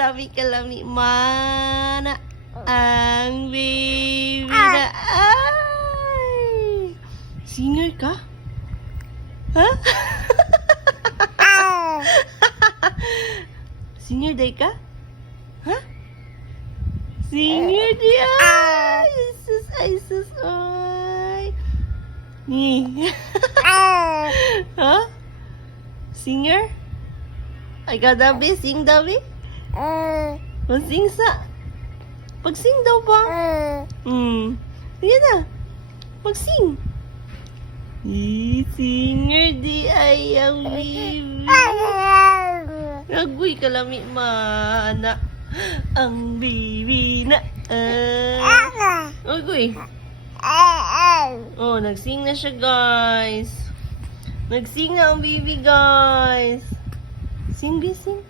kalami mana ang baby na. Ay! Singer ka? Ha? Singer day ka? Ha? Singer day? Ay! Sus, ay, sus, ay! Ni. Ha? Singer? Ay, kadabi, sing dabi? Mag-sing sa. Mag-sing daw ba? Sige na. Mag-sing. Singer di ay ang baby. Nagoy kalami mana ang baby na. Nagoy. Oh, nag-sing na siya, guys. Nag-sing na ang baby, guys. Sing, sing.